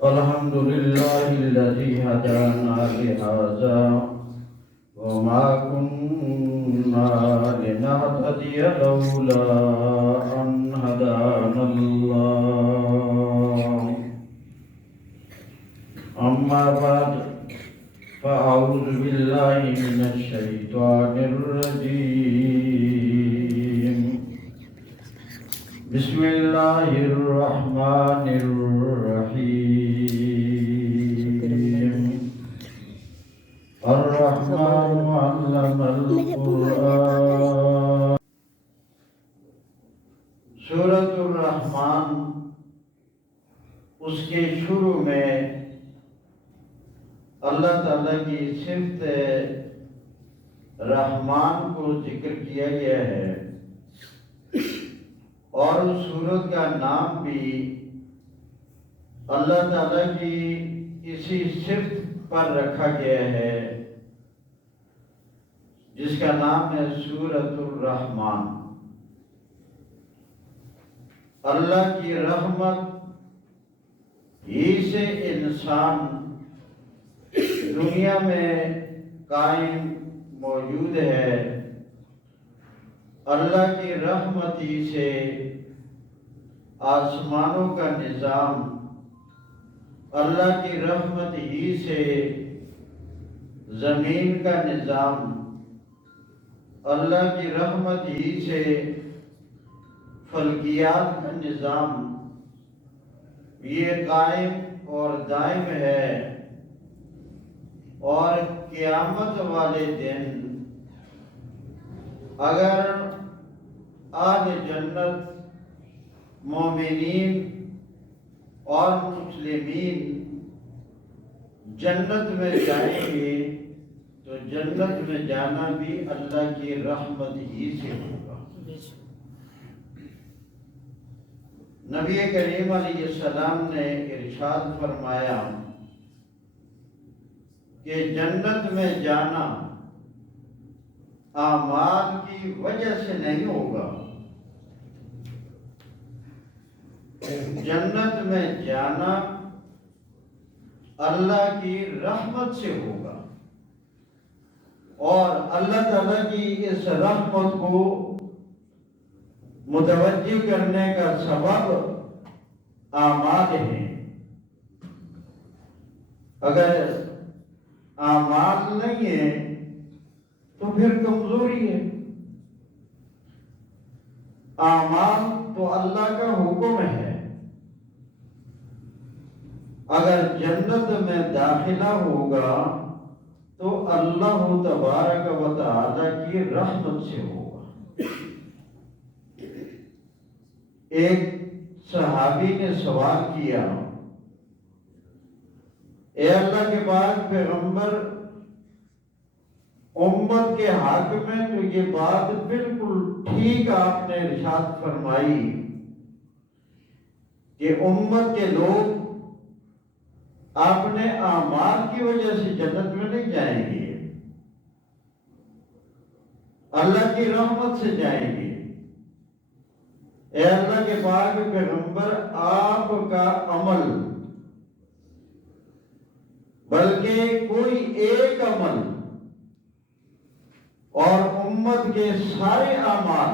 الحمد لله الذي هدانا لهذا وما كنا لنهتدي لولا أن هدانا الله. أما بعد فأعوذ بالله من الشيطان الرجيم. بسم الله الرحمن الرحيم. الرحمن علم القرآن. سورۃ الرحمن اس کے شروع میں اللہ تعالیٰ کی صفت رحمان کو ذکر کیا گیا ہے، اور اس سورت کا نام بھی اللہ تعالیٰ کی اسی صفت پر رکھا گیا ہے جس کا نام ہے سورۃ الرحمن۔ اللہ کی رحمت ہی سے انسان دنیا میں قائم موجود ہے، اللہ کی رحمت ہی سے آسمانوں کا نظام، اللہ کی رحمت ہی سے زمین کا نظام، اللہ کی رحمت ہی سے فلکیات کا نظام یہ قائم اور دائم ہے، اور قیامت والے دن اگر آج جنت مومنین اور مسلمین جنت میں جائیں گے تو جنت میں جانا بھی اللہ کی رحمت ہی سے ہوگا۔ نبی کریم علیہ السلام نے ارشاد فرمایا کہ جنت میں جانا اعمال کی وجہ سے نہیں ہوگا، جنت میں جانا اللہ کی رحمت سے ہوگا، اور اللہ تعالیٰ کی اس رحمت کو متوجہ کرنے کا سبب اعمال ہیں۔ اگر اعمال نہیں ہے تو پھر کمزوری ہے۔ اعمال تو اللہ کا حکم ہے۔ اگر جنت میں داخلہ ہوگا تو اللہ تبارک و تعالی کی رحمت سے ہوگا۔ ایک صحابی نے سوال کیا، اے اللہ کے پاک پیغمبر، امت کے حق میں تو یہ بات بالکل ٹھیک آپ نے ارشاد فرمائی کہ امت کے لوگ اپنے اعمال کی وجہ سے جنت میں نہیں جائیں گے، اللہ کی رحمت سے جائیں گے۔ اے اللہ کے پاک پیغمبر، آپ کا عمل بلکہ کوئی ایک عمل اور امت کے سارے اعمال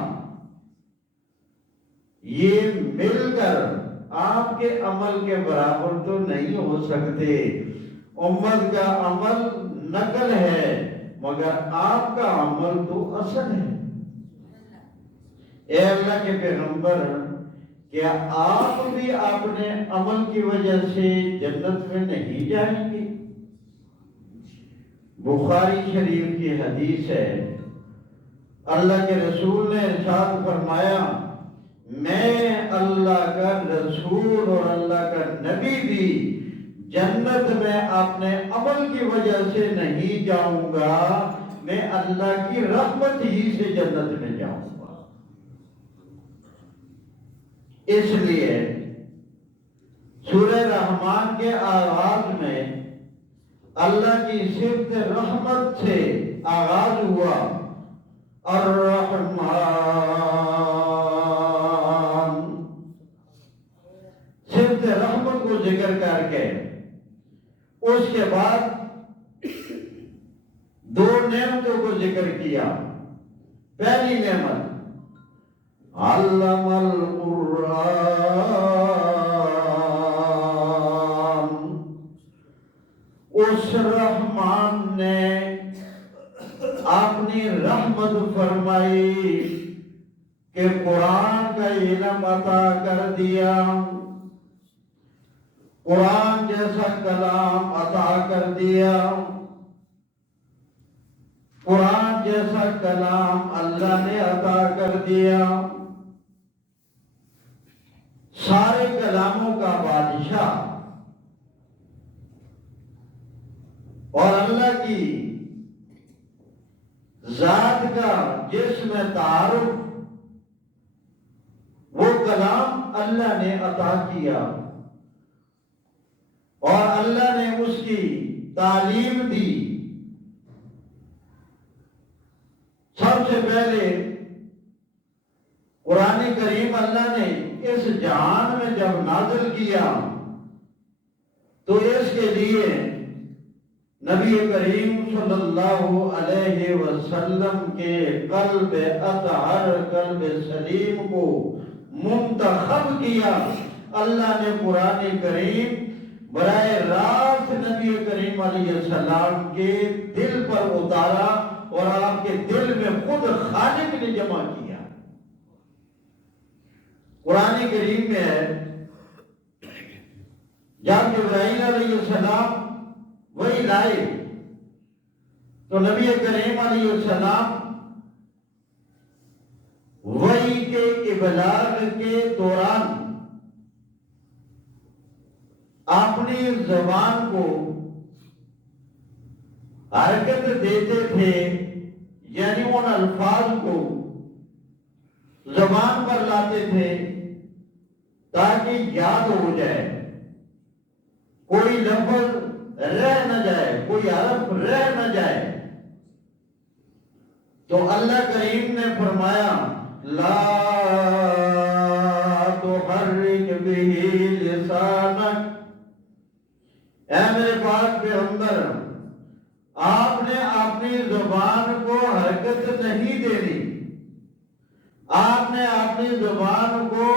یہ مل کر آپ کے عمل کے برابر تو نہیں ہو سکتے۔ امت کا عمل نقل ہے مگر آپ کا عمل تو اصل ہے۔ اے اللہ کے پیغمبر، کیا آپ بھی اپنے عمل کی وجہ سے جنت میں نہیں جائیں گے؟ بخاری شریف کی حدیث ہے، اللہ کے رسول نے ارشاد فرمایا، میں اللہ کا رسول اور اللہ کا نبی بھی جنت میں اپنے عمل کی وجہ سے نہیں جاؤں گا، میں اللہ کی رحمت ہی سے جنت میں جاؤں گا۔ اس لیے سورہ رحمان کے آغاز میں اللہ کی صفت رحمت سے آغاز ہوا، الرحمن اس کے بعد دو نعمتوں کو ذکر کیا. پہلی نعمت علم القرآن، اس رحمان نے اپنی رحمت فرمائی کہ قرآن کا علم عطا کر دیا، قرآن جیسا کلام عطا کر دیا. قرآن جیسا کلام اللہ نے عطا کر دیا. سارے کلاموں کا بادشاہ اور اللہ کی ذات کا جس میں تعارف، وہ کلام اللہ نے عطا کیا اور اللہ نے اس کی تعلیم دی. سب سے پہلے قرآن کریم اللہ نے اس جہان میں جب نازل کیا تو اس کے لیے نبی کریم صلی اللہ علیہ وسلم کے قلب اطہر، قلب سلیم کو منتخب کیا. اللہ نے قرآن کریم براہ راست نبی کریم علیہ السلام کے دل پر اتارا اور آپ کے دل میں خود خالق نے جمع کیا. قرآن کریم میں ہے جب جبرائیل علیہ السلام وہی لائے تو نبی کریم علیہ السلام وحی کے ابلاغ کے دوران اپنی زبان کو حرکت دیتے تھے، یعنی ان الفاظ کو زبان پر لاتے تھے تاکہ یاد ہو جائے، کوئی لفظ رہ نہ جائے، کوئی حرف رہ نہ جائے. تو اللہ کریم نے فرمایا لا تحرک به لسانک، اے میرے پاک پیغمبر آپ نے اپنی زبان کو حرکت نہیں دینی، آپ نے اپنی زبان کو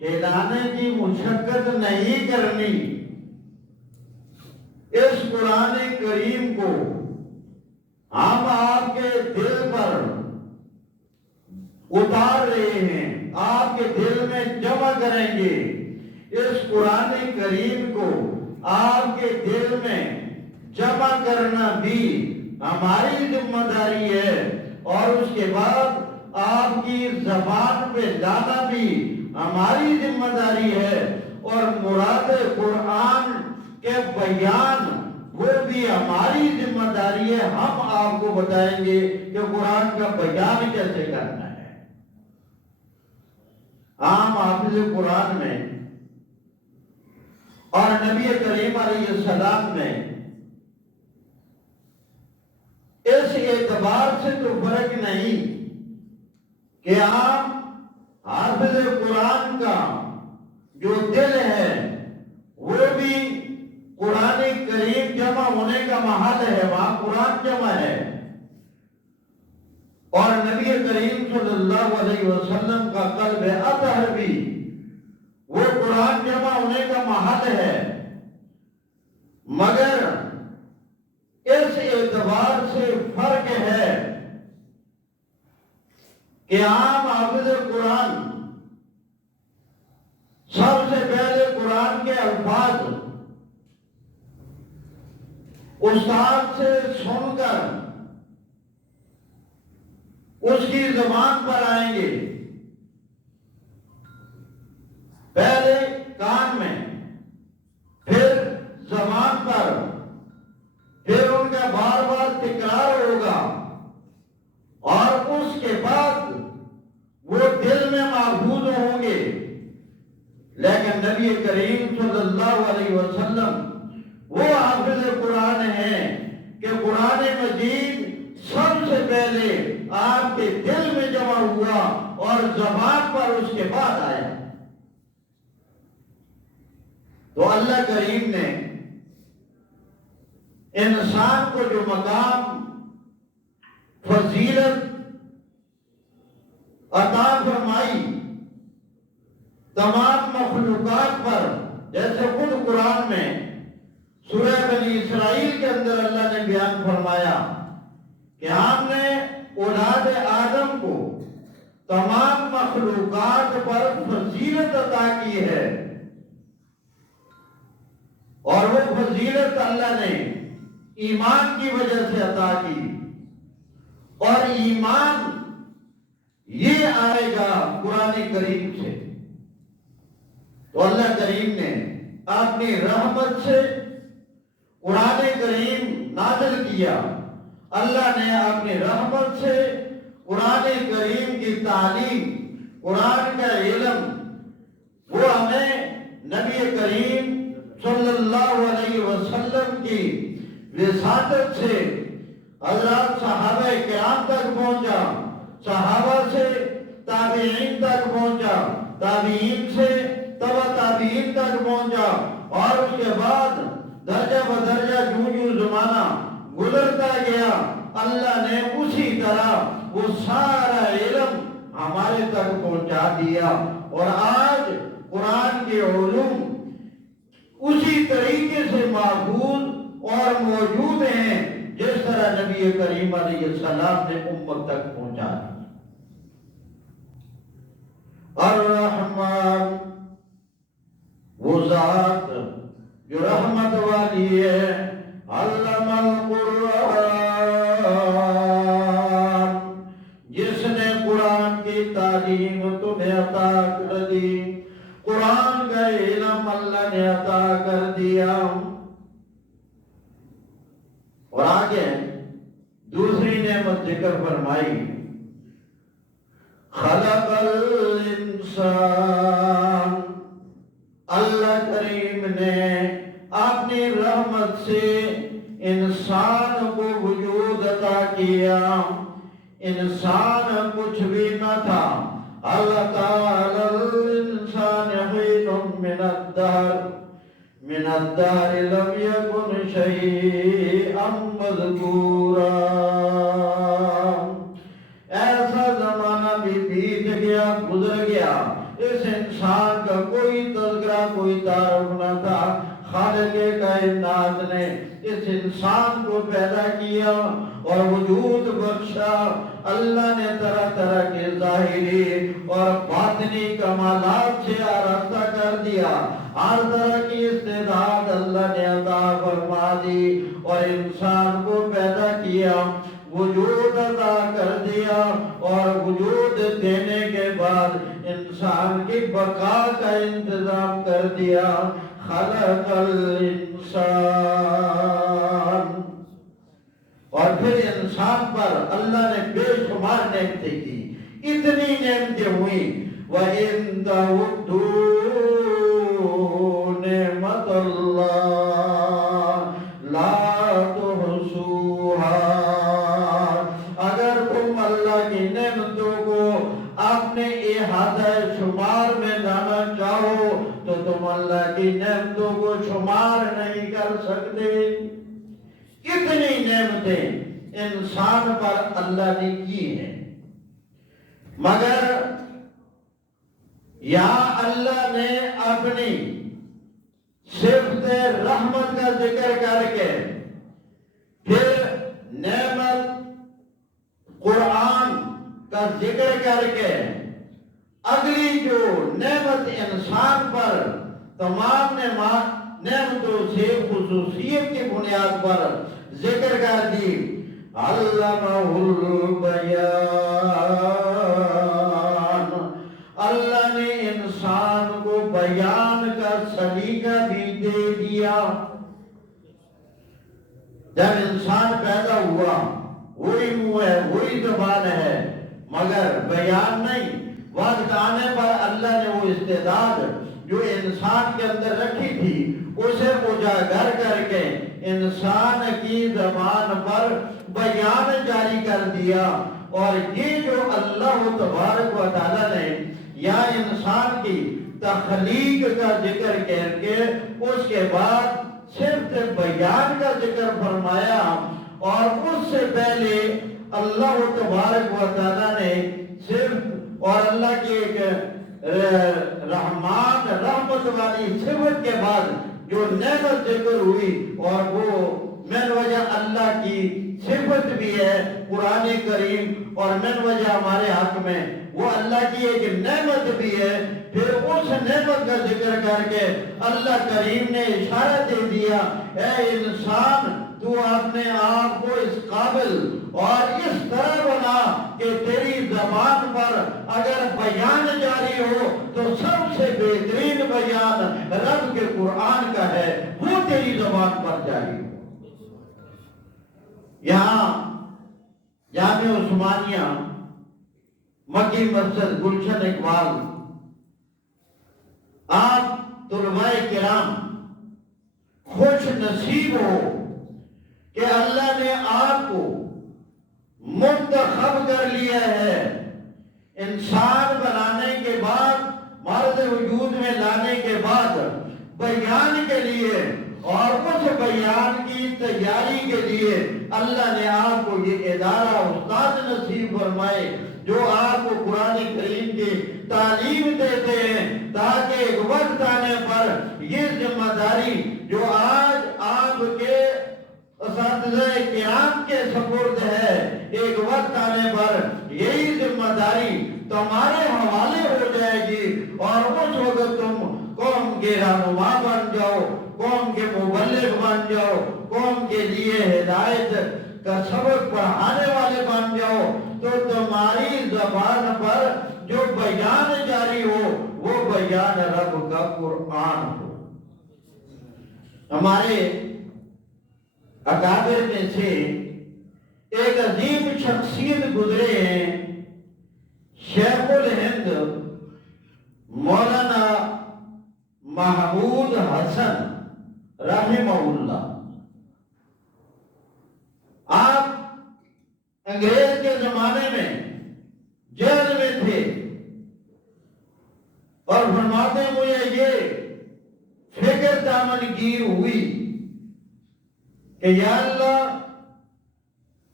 ہلانے کی مشقت نہیں کرنی. اس قرآن کریم کو ہم آپ کے دل پر اتار رہے ہیں، آپ کے دل میں جمع کریں گے. اس قرآن کریم کو آپ کے دل میں جمع کرنا بھی ہماری ذمہ داری ہے اور اس کے بعد آپ کی زبان پہ لانا بھی ہماری ذمہ داری ہے. اور مراد قرآن کے بیان وہ بھی ہماری ذمہ داری ہے. ہم آپ کو بتائیں گے کہ قرآن کا بیان کیسے کرنا ہے. عام حافظ قرآن میں اور نبی کریم علیہ السلام میں اس اعتبار سے تو فرق نہیں کہ عام حافظ قرآن کا جو دل ہے وہ بھی قرآن کریم جمع ہونے کا محل ہے، وہاں قرآن جمع ہے. اور نبی کریم صلی اللہ علیہ وسلم کا قلب اطہر بھی وہ قرآن جمع ہونے کا محل ہے. مگر اس اعتبار سے فرق ہے کہ عام حافظ قرآن سب سے پہلے قرآن کے الفاظ استاد سے سن کر اس کی زبان پر آئیں گے، پہلے کان میں، پھر زبان پر، پھر ان کا بار بار تکرار ہوگا اور اس کے بعد وہ دل میں محفوظ ہوں گے. لیکن نبی کریم صلی اللہ علیہ وسلم وہ حافظ قرآن ہیں کہ قرآن مجید سب سے پہلے آپ کے دل میں جمع ہوا اور زبان پر اس کے بعد آیا. تو اللہ کریم نے انسان کو جو مقام فضیلت عطا فرمائی تمام مخلوقات پر، جیسے خود قرآن میں سورہ بنی اسرائیل کے اندر اللہ نے بیان فرمایا کہ ہم نے اولاد آدم کو تمام مخلوقات پر فضیلت عطا کی ہے، اور وہ فضیلت اللہ نے ایمان کی وجہ سے عطا کی، اور ایمان یہ آئے گا قرآن کریم سے۔ تو اللہ کریم نے اپنی رحمت سے قرآن کریم نازل کیا، اللہ نے اپنی رحمت سے قرآن کریم کی تعلیم، قرآن کا علم وہ ہمیں نبی کریم صلی اللہ علیہ وسلم کی وساطت سے حضرات صحابہ کرام تک پہنچا، صحابہ سے تابعین تک پہنچا، تابعین سے تبع تابعین تک پہنچا، اور اس کے بعد درجہ بدرجہ جو زمانہ گزرتا گیا اللہ نے اسی طرح وہ سارا علم ہمارے تک پہنچا دیا، اور آج قرآن کے علوم اسی طریقے سے محفوظ اور موجود ہیں جس طرح نبی کریم علیہ السلام نے امت تک پہنچا دیا۔ الرحمن وہ ذات جو رحمت والی ہے، علم القرآن جس نے قرآن کی تعلیم تمہیں عطا کر دی، قرآن کا علم اللہ نے عطا کر دیا۔ اور آگے دوسری نعمت ذکر فرمائی، خلق الانسان، اللہ کریم نے اپنی رحمت سے انسان کو وجود عطا کیا، انسان کچھ بھی نہ تھا۔ اللہ تعالی الانسان حین من الدہر لم یکن شیئا مذکورا، ایسا زمانہ بھی بیت گیا، گزر گیا، اس انسان کا کوئی تذکرہ کوئی تعارف نہ تھا۔ خالق کائنات نے اس انسان کو پیدا کیا اور وجود بخشا، اللہ نے طرح طرح کے ظاہری اور باطنی کمالات سے آراستہ کر دیا، ہر طرح کی استعداد اللہ نے عطا فرما دی، اور انسان کو پیدا کیا، وجود عطا کر دیا، اور وجود دینے کے بعد انسان کی بقا کا انتظام کر دیا۔ خلق الانسان، اور پھر انسان پر اللہ نے بے شمار نعمتیں کی، اتنی نعمتیں ہوئیں، وَإِن تَعُدُّوا نِعْمَتَ اللَّهِ لَا تُحْصُوهَا، اگر تم اللہ کی نعمتوں کو اپنے احاطہ شمار میں لانا چاہو تو تم اللہ کی نعمتوں کو شمار نہیں کر سکتے۔ اتنی نعمتیں انسان پر اللہ نے کی ہیں، مگر یا اللہ نے اپنی صفت رحمت کا ذکر کر کے پھر نعمت قرآن کا ذکر کر کے اگلی جو نعمت انسان پر تمام نعمتوں سے خصوصیت کی بنیاد پر ذکر کر دی، علمہ البیان، اللہ نے انسان کو بیان کا سلیقہ بھی دے دیا۔ جب انسان پیدا ہوا وہی منہ ہے، وہی زبان ہے، مگر بیان نہیں۔ وقت آنے پر اللہ نے وہ استعداد جو انسان کے اندر رکھی تھی اسے اجاگر کر کے انسان کی زبان پر بیان جاری کر دیا، اور یہ جو اللہ تبارک و تعالی نے یا انسان کی تخلیق کا ذکر کر کے اس کے بعد صرف بیان کا ذکر فرمایا، اور اس سے پہلے اللہ تبارک و تعالیٰ نے صرف اور اللہ کی ایک رحمان رحمت والی صفت کے بعد جو نعمت ذکر ہوئی، اور وہ من وجہ اللہ کی صفت بھی ہے قرآن کریم، اور من وجہ ہمارے حق میں وہ اللہ کی ایک نعمت بھی ہے۔ پھر اس نعمت کا ذکر کر کے اللہ کریم نے اشارہ دے دیا، اے انسان تو اپنے آپ کو اس قابل اور اس طرح بنا کہ تیری زبان پر اگر بیان جاری ہو تو سب سے بہترین بیان رب کے قرآن کا ہے، وہ تیری زبان پر جاری ہو۔ یہاں جامع عثمانیہ مکی مسجد گلشن اقبال، آپ طلباء کرام خوش نصیب ہو کہ اللہ نے آپ کو منتخب کر لیا ہے، انسان بنانے کے بعد، مرد وجود میں لانے کے بعد بیان کے لیے، اور اس بیان کی تیاری کے لیے اللہ نے آپ کو یہ ادارہ استاد نصیب فرمائے جو آپ کو قرآن کریم کی تعلیم دیتے ہیں، تاکہ ایک وقت آنے پر یہ ذمہ داری جو آج آپ کے اساتذہ کرام کے سپرد ہے، ایک وقت آنے پر یہی ذمہ داری تمہارے حوالے ہو جائے گی، اور اس وقت تم قوم کے رہنما بن جاؤ، قوم کے مبلغ بن جاؤ، قوم کے لیے ہدایت کا سبق پڑھانے والے بن جاؤ، تو تمہاری زبان پر جو بیان جاری ہو وہ بیان رب کا قرآن ہو۔ ہمارے اکابر میں سے ایک عظیم شخصیت گزرے ہیں، شیخ الہند مولانا محمود حسن رحمہ اللہ۔ آپ انگریز کے زمانے میں جیل میں تھے، اور فرماتے مجھے یہ فکر دامنگیر ہوئی کہ یا اللہ،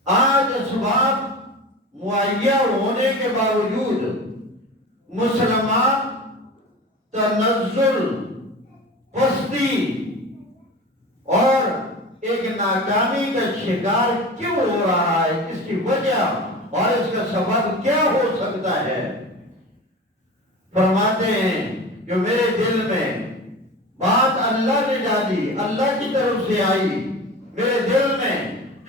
آج اسباب مہیا ہونے کے باوجود مسلمان تنزل، پستی اور ایک ناکامی کا شکار کیوں ہو رہا ہے، اس کی وجہ اور اس کا سبب کیا ہو سکتا ہے؟ فرماتے ہیں جو میرے دل میں بات اللہ نے ڈالی، اللہ کی طرف سے آئی، میرے دل میں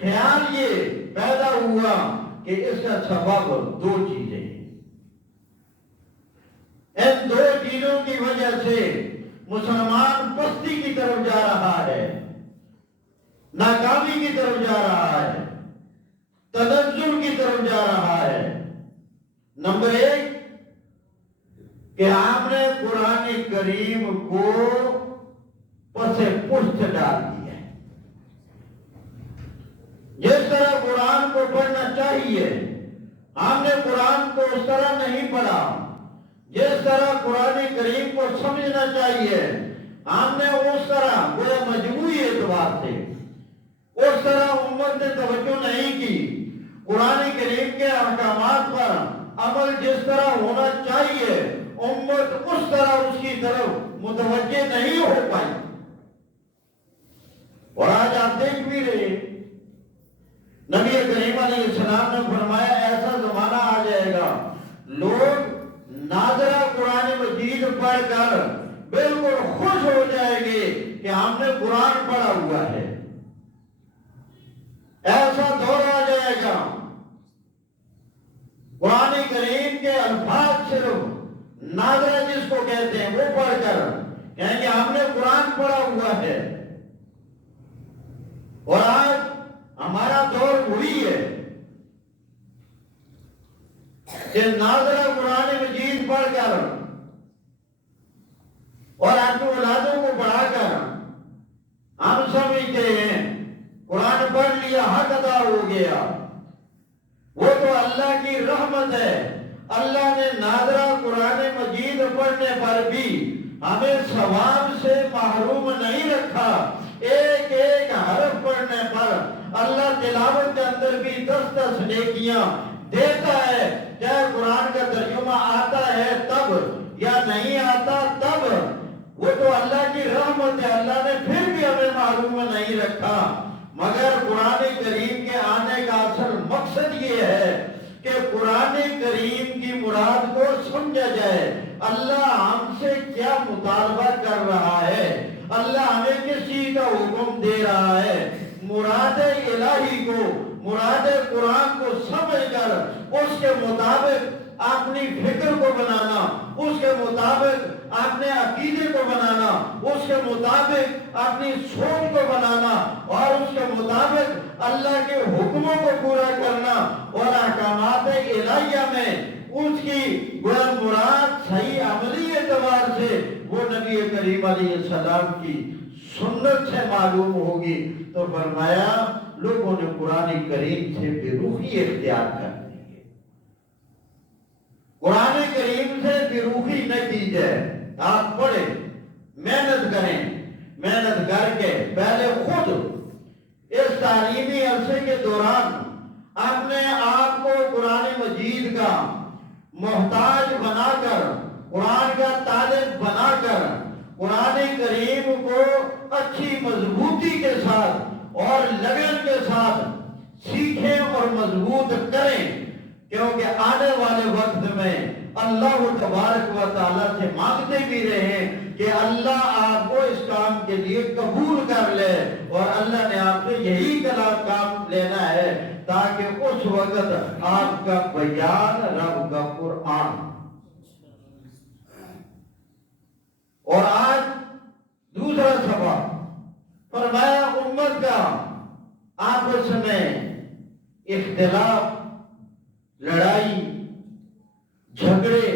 خیال یہ پیدا ہوا کہ اس کا سبب دو چیزیں ہیں۔ ان دو چیزوں کی وجہ سے مسلمان پستی کی طرف جا رہا ہے، ناکامی کی طرف جا رہا ہے، تنزل کی طرف جا رہا ہے۔ نمبر ایک کہ آپ نے قرآن کریم کو پس پشت ڈال دیا ہے۔ جس طرح قرآن کو پڑھنا چاہیے ہم نے قرآن کو اس طرح نہیں پڑھا، جس طرح قرآن کریم کو سمجھنا چاہیے ہم نے اس طرح گویا مجموعی اعتبار سے اس طرح امت نے توجہ نہیں کی۔ قرآن کریم کے احکامات پر عمل جس طرح ہونا چاہیے امت اس طرح اس کی طرف متوجہ نہیں ہو پائی، اور آج آپ دیکھ بھی رہے نبی کریم علیہ السلام نے فرمایا ایسا زمانہ آ جائے گا لوگ ناظرہ قرآن مجید پڑھ کر بالکل خوش ہو جائیں گے کہ ہم نے قرآن پڑھا ہوا ہے۔ ایسا دور آ جائے گا قرآن کریم کے الفاظ صرف ناظرہ جس کو کہتے ہیں وہ پڑھ کر کہیں گے ہم نے قرآن پڑھا ہوا ہے۔ اور آج ہمارا دور وہی ہے کہ ناظرہ قرآن مجید پڑھ کر اور اپنی اولادوں کو پڑھا کر ہم سمجھتے ہیں قرآن پڑھ لیا حق ادا ہو گیا۔ وہ تو اللہ کی رحمت ہے، اللہ نے ناظرہ قرآن مجید پڑھنے پر بھی ہمیں ثواب سے محروم نہیں رکھا، ایک ایک حرف پڑھنے پر اللہ تلاوت کے اندر بھی 10 نیکیاں دیتا ہے، چاہے قرآن کا ترجمہ آتا ہے تب یا نہیں آتا تب، وہ تو اللہ کی رحمت ہے، اللہ نے پھر بھی ہمیں معلوم نہیں رکھا۔ مگر قرآن کریم کے آنے کا اصل مقصد یہ ہے کہ قرآن کریم کی مراد کو سمجھا جائے، اللہ ہم سے کیا مطالبہ کر رہا ہے، اللہ ہمیں کس چیز کا حکم دے رہا ہے۔ مراد الہی کو، مراد قرآن کو سمجھ کر اس کے مطابق اپنی فکر کو بنانا، اس کے مطابق اپنے عقیدے کو بنانا، اس کے مطابق اپنی سوچ کو بنانا اور اس کے مطابق اللہ کے حکموں کو پورا کرنا اور احکامات الہیہ میں اس کی مراد صحیح عملی اعتبار سے وہ نبی کریم علیہ السلام کی سنت سے معلوم ہوگی۔ تو فرمایا لوگوں نے قرآن کریم سے بے رخی اختیار کر لی ہے۔ قرآن کریم سے بے رخی نہ کی جائے، آپ پڑھیں، محنت کریں، محنت کر کے پہلے خود اس تعلیمی عرصے کے دوران اپنے آپ کو قرآن مجید کا محتاج بنا کر، قرآن کا طالب بنا کر قرآن کریم کو اچھی مضبوطی کے ساتھ اور لگن کے ساتھ سیکھیں اور مضبوط کریں، کیونکہ آنے والے وقت میں اللہ تبارک و تعالیٰ سے مانگتے بھی رہے کہ اللہ آپ کو اس کام کے لیے قبول کر لے، اور اللہ نے آپ سے یہی کام لینا ہے تاکہ اس وقت آپ کا بیان رب کا قرآن۔ اور آج دوسرا سبق فرمایا امت کا آپس میں اختلاف، لڑائی، جھگڑے،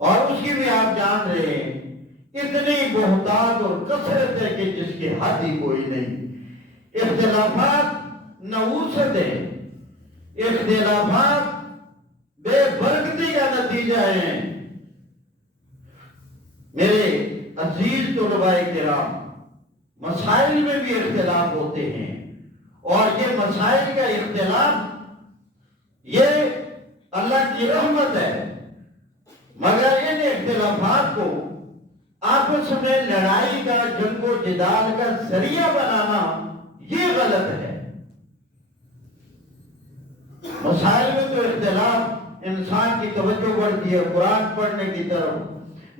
اور اس کی بھی آپ جان رہے ہیں اتنی بہتات اور کثرت ہے کہ جس کی حد ہی کوئی نہیں۔ اختلافات نحوست ہے، اختلافات بے برکتی کا نتیجہ ہے۔ میرے عزیز طلباء کرام، مسائل میں بھی اختلاف ہوتے ہیں، اور یہ مسائل کا اختلاف یہ اللہ کی رحمت ہے، مگر ان اختلافات کو آپس میں لڑائی کا، جنگ و جدال کا ذریعہ بنانا یہ غلط ہے۔ مسائل میں تو اختلاف انسان کی توجہ بڑھتی ہے قرآن پڑھنے کی طرف،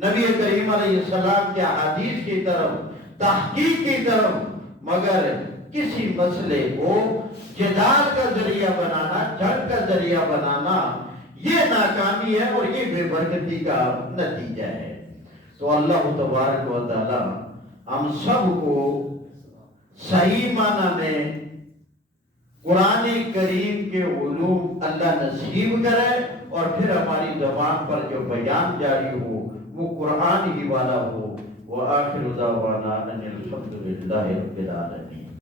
نبی کریم علیہ السلام کے احادیث کی طرف، تحقیق کی طرف، مگر کسی مسئلے کو جدال کا ذریعہ بنانا، جنگ کا ذریعہ بنانا، یہ ناکامی ہے اور یہ بے برکتی کا نتیجہ ہے۔ تو اللہ تبارک و تعالی ہم سب کو صحیح معنی میں قرآن کریم کے علوم اللہ نصیب کرے، اور پھر ہماری زبان پر جو بیان جاری ہو وہ قرآن ہی والا ہو۔ وآخر دعوانا ان الحمد للہ رب العالمین۔